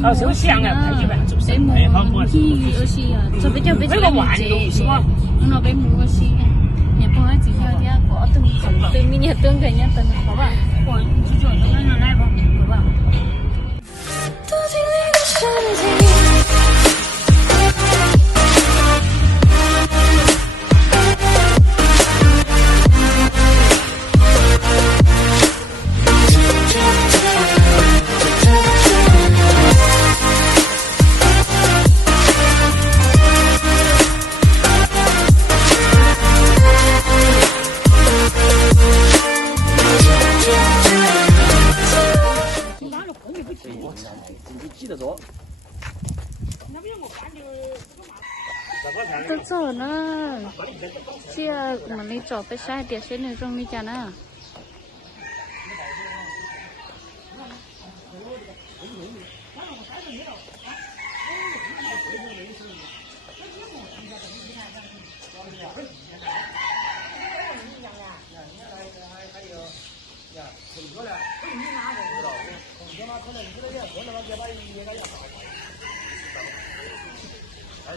他手香啊，拍几万，被摸你有些啊，这边就被这个接是吧？nó被摸些，也不会只要dia có từng mình từng cái nhá từng có吧？我去做那个来吧，好吧？tôi sợ nó chia mà lấy trò phải sai tiệt sẽ nữa trong đi chả nữa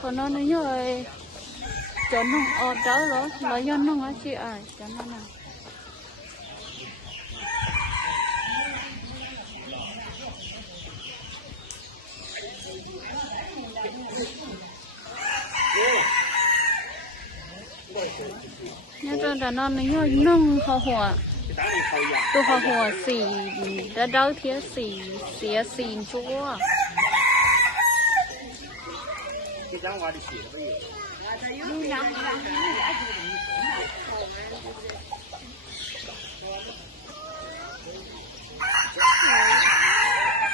còn nó nữa rồi cho nó ở đó rồi nói cho nó nói chị à cho nó nào nhớ cho đàn non nó nhớ nông họ hòa tôi họ hòa xì đã đau thiệt xì xì xì chúa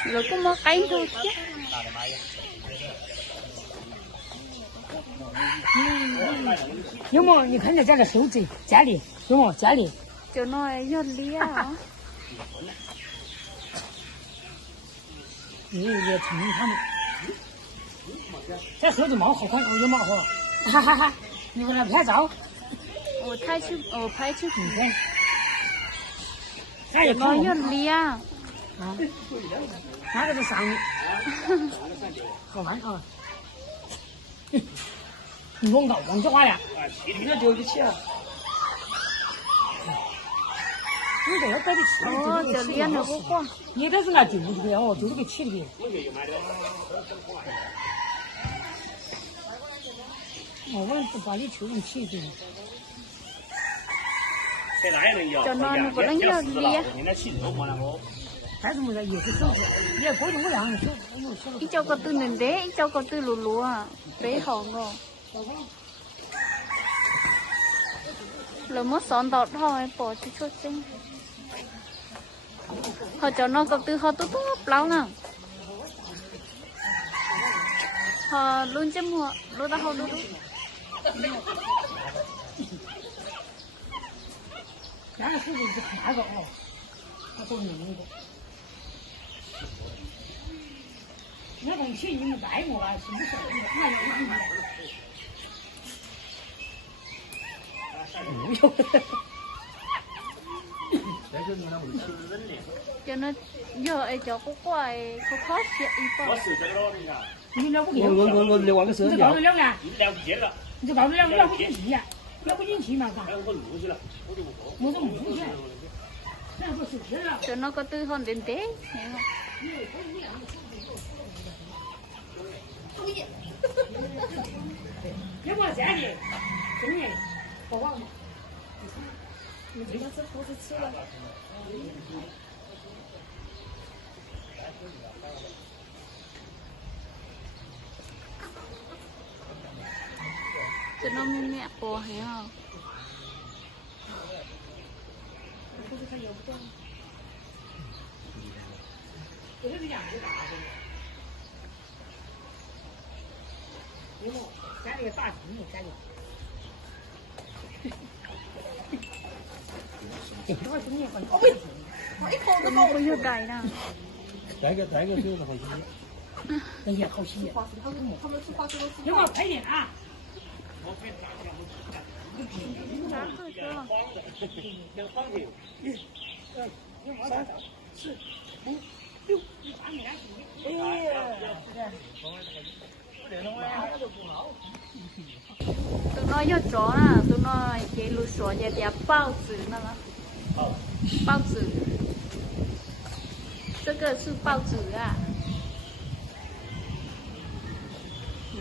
rồi có một cái thôi chứ有没？你看见这个手指家里有没？家里就那要裂啊！你也聪明他们。这盒子毛好看，有毛哈，哈哈哈！你给它拍照。我拍出你看，就那要裂啊！那个在上面，好玩啊！你忘搞忘记话呀？那丢不起啊！你这个搞的起，哦，就连着不光。你这是俺丢这个哦，就是个起的。我问是把你球给起的。cho nó có đánh nhau đi还是没得，也是手指，也过去我两个手，一叫个都能得，一叫个都噜噜啊，背好个。rồi mất sọn đọt thôi bỏ cho chốt chân họ cho nó có từ họ tốt tốt lắm nè họ luôn chém họ luôn ta họ luôn那个手指是看个哦，他说你那个，那东西你们带我吧，是不是？那有cho nó giờ ai cho có quài có khó chịu ý bỏ我聊完个时候聊，聊不接了，你就搞聊不进去呀，聊不进去嘛，嘎。我录去了，我说录去了，那个是天了。cho nó có tư hơn đến tế别忘家里，真的，不忘嘛。你这个是不是吃了？cho nó mẹ bò hay không家里大厅，家里。nó có nhiều đầy nào 带个手的好些。那也好些。有没有赔点啊？3、4、5、6、7、8、9。哎呀！ tụi nó do chó à, tụi nó cái lúa xóa nhà đẹp bao tử nó là bao tử, 这个是报纸啊，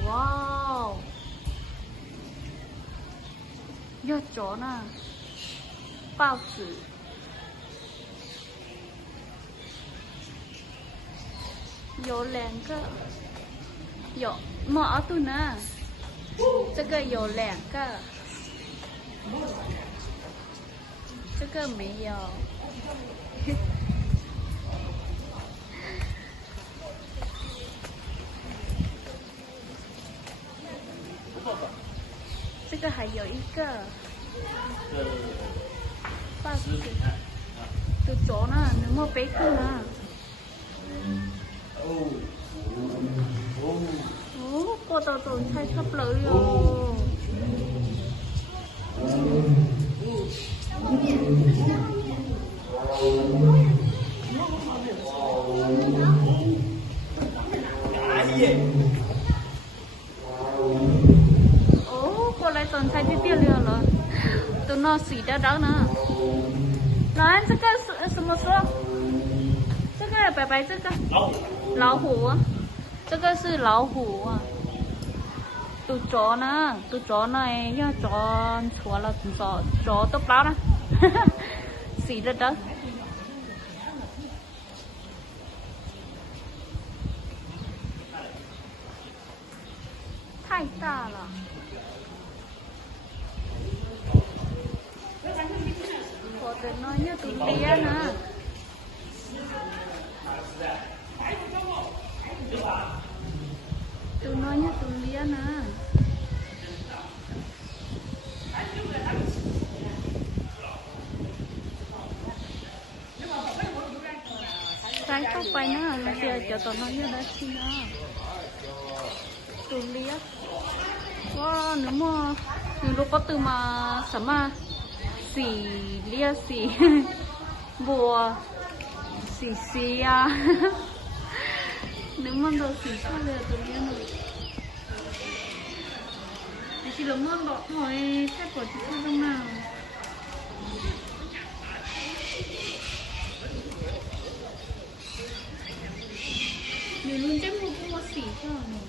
哇哦，要着呢，报纸。 有2个，有毛肚呢，这个有2个，这个没有。这个还有一个，报纸，都着呢，你莫背空呢。 Ồ, cô tao tồn thay sắp lợi rồi. Ồ, cô lại tồn thay tiếp tiêu liền rồi. Tụi nó xỉ ra đó nè. Nói, cái什么说？这个白白这个老虎，这个是老虎啊。tụi chó nè, tụi chó này nhá, chó chúa là chó tốc báo nè, xỉ ra đó.太大了。我的nó như tụi lia nè. Tụi nó như tụi lia nè. Trái không phải nữa, là giờ cho tụi nó như đó xin đó. Tụi lia. Wow, nếu mà lúc có từ mà sắm mà xỉ lia xỉ bùa xỉ xì à. Nếu mà đồ xỉ sao là tụi lia này. Thì chỉ là món bọt thôi, chắc của chị không đâu nào. Nhiều luôn chắc mua cũng có xỉ cho này.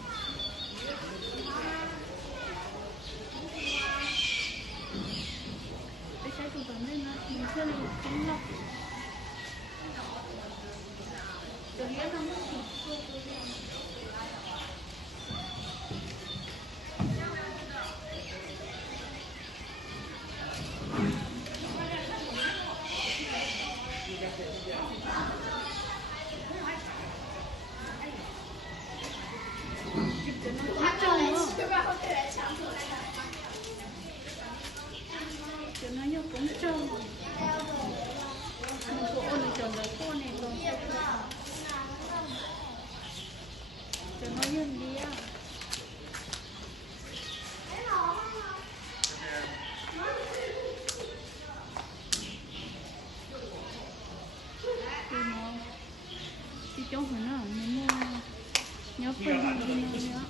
Để trái tụi bắn lên nó, mình chưa này cũng lọc. Tụi lia nó mất xỉ. Cho nó như cũng trơn. Một bộ này tròn là cô này còn cho nó như lia. Thì trong hồi nào mình mua nhớ phần hàng gì nữa.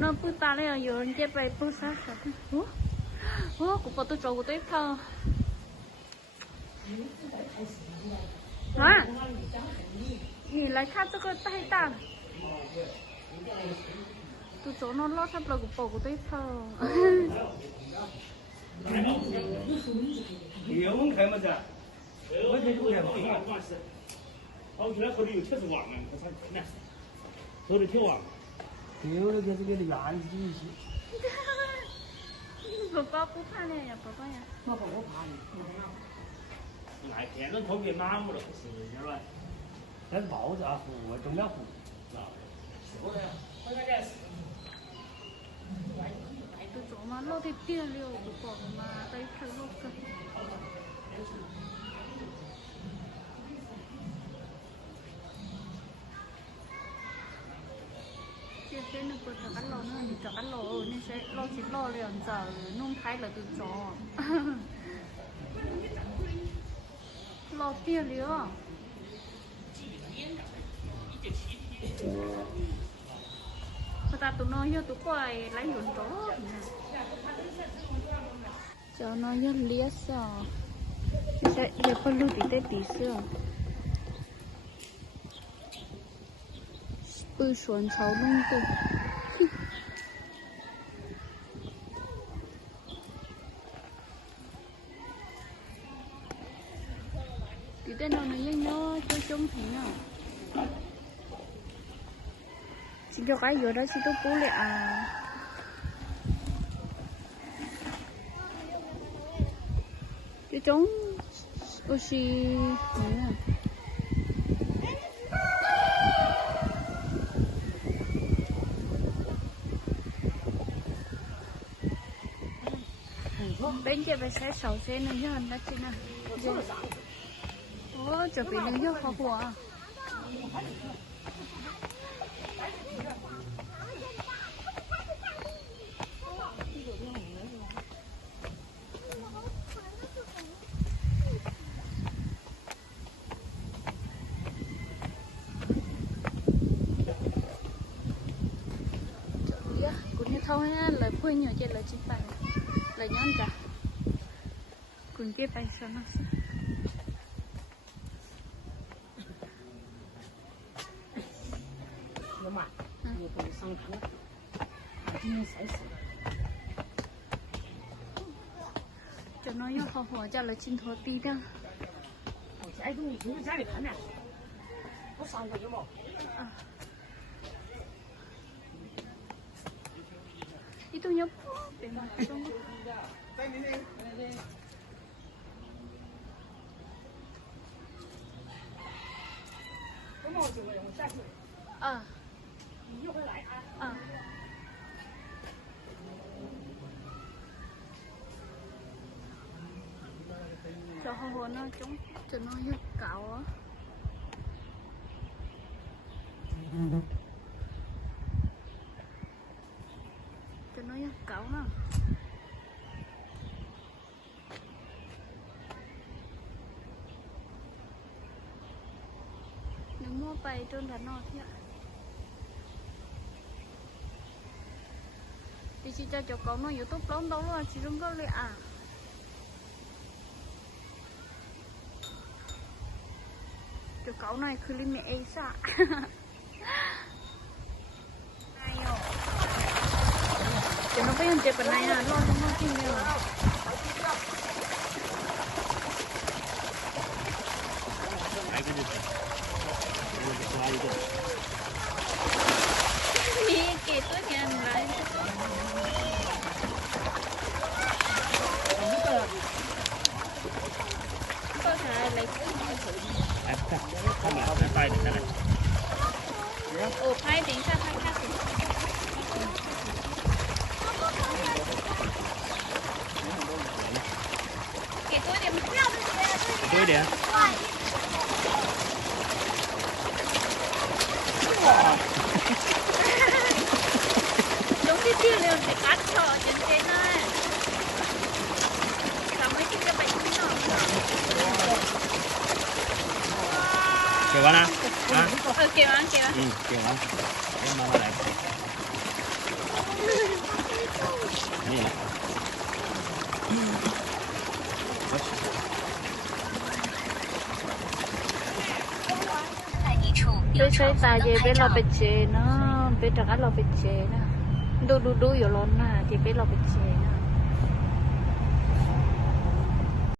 Nó bự ta này rồi anh chết về bự sát rồi. Cũng có tôi trâu của tôi thôi. Hả? Nhìn lại khác tôi có tay ta. Tôi chỗ nó lót sắp là của bầu của tôi thôi. 跑出来后头又全是王了，我操，难受。走的挺旺。有的就是给那园子进去。宝宝不怕的呀，宝宝呀。我不怕你，那天都特别麻木了，是不是吧？但是爆炸湖我中间湖，是的，我感觉是。tôi chỗ mà lo thì tiền liều của bọn mà đây phải lo cần chia sẻ nó có cho ăn lẩu nữa thì cho ăn lẩu nên sẽ lo chỉ lo liền giờ nung thái là từ chó lo tiền liều ta tụi nó vô tụi quay lấy dụng tốt cho nó vô liếc sao sẽ giờ con lưu tí tí xưa bự xuân cháu lung tung tí tên nó nhớ cho chúng thấy nào chỉ cho cái vô đó chỉ tôi bố lại à chứ trống oxy nữa bên kia phải sẽ sầu xe này chứ anh đã xin à ủa chuẩn bị lên cho khó quá thôi ha lời khuyên nhiều trên lời chính bài lời nhắn cả cùng tiếp bài sao nó有嘛？我不上课，今天晒死了。 cho nó vô họ hỏi cho là chín thua tí đó 我家东西就是家里看的，我上过有冇？啊itu nhấp để mà xong à à cho hồ nó chúng cho nó nhấp cạo á cho nó nhấp cạo nó đừng mua bay trên là nó thế thì chị cho con nó YouTube lắm đâu luôn chị không có lẽ à cho cậu này cứ lên mẹ ấy sao cho nó phải chơi bên này là lo cho nó thêm nhiều đi kể tôi nghe lại có thể lấy他们来拍的，看来。我拍，等一下他开始。给多一点，不要这些。多一点。哇！东西丢了得赶紧捡捡呢。咱们这个白金呢？给完了？啊？给完。嗯，给完。哎，妈妈来。可以了。tôi thấy ta về bên lò bệt chè nó bên trắng lò bệt chè nó đu vô lon nè thì bên lò bệt chè